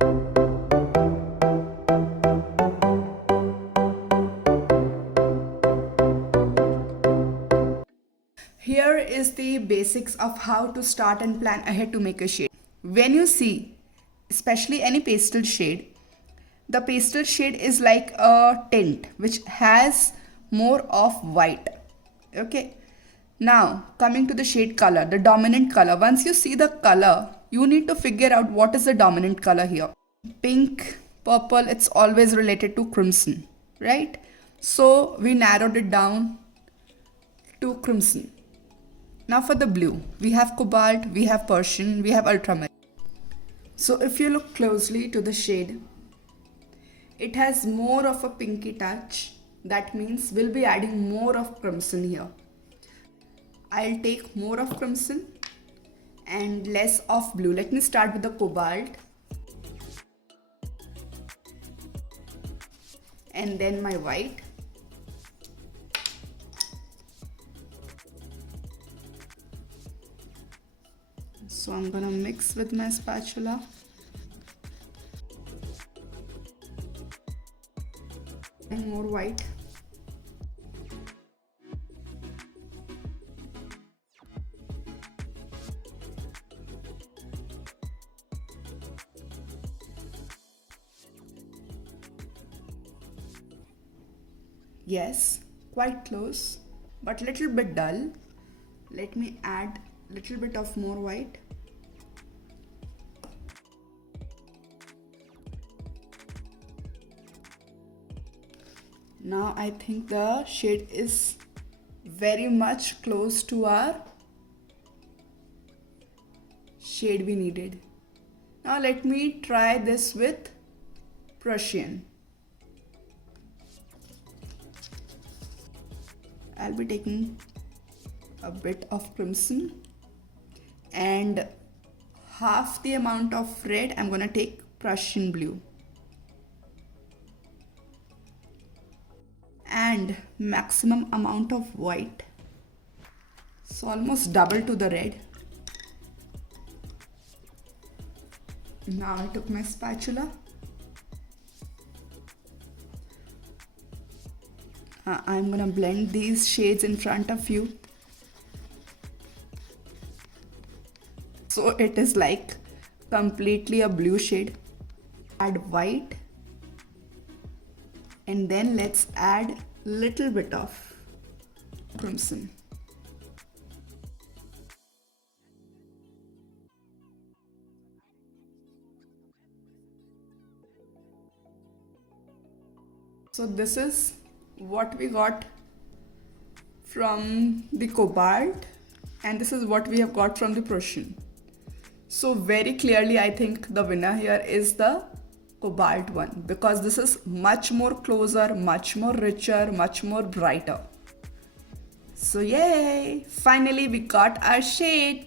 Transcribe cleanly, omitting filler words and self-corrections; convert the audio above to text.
Here is the basics of how to start and plan ahead to make a shade. When you see, especially any pastel shade, the pastel shade is like a tint which has more of white. Okay. Now, coming to the shade color, the dominant color. Once you see the color, you need to figure out what is the dominant color here. Pink, purple, it's always related to crimson, right? So, we narrowed it down to crimson. Now for the blue, we have cobalt, we have Persian, we have ultramarine. So if you look closely to the shade, it has more of a pinky touch. That means we'll be adding more of crimson here. I'll take more of crimson and less of blue. Let me start with the cobalt. And then my white. So I'm gonna mix with my spatula. And more white. Yes, quite close, but little bit dull. Let me add little bit of more white. Now I think the shade is very much close to our shade we needed. Now let me try this with Prussian. I'll be taking a bit of crimson and half the amount of red. I'm gonna take Prussian blue. And maximum amount of white, so almost double to the red. Now I took my spatula. I'm gonna blend these shades in front of you, so it is like completely a blue shade. Add white. And then let's add little bit of crimson. So this is what we got from the cobalt, and this is what we have got from the Prussian. So very clearly I think the winner here is the cobalt one, because this is much more closer, much more richer, much more brighter. So yay! Finally we got our shade.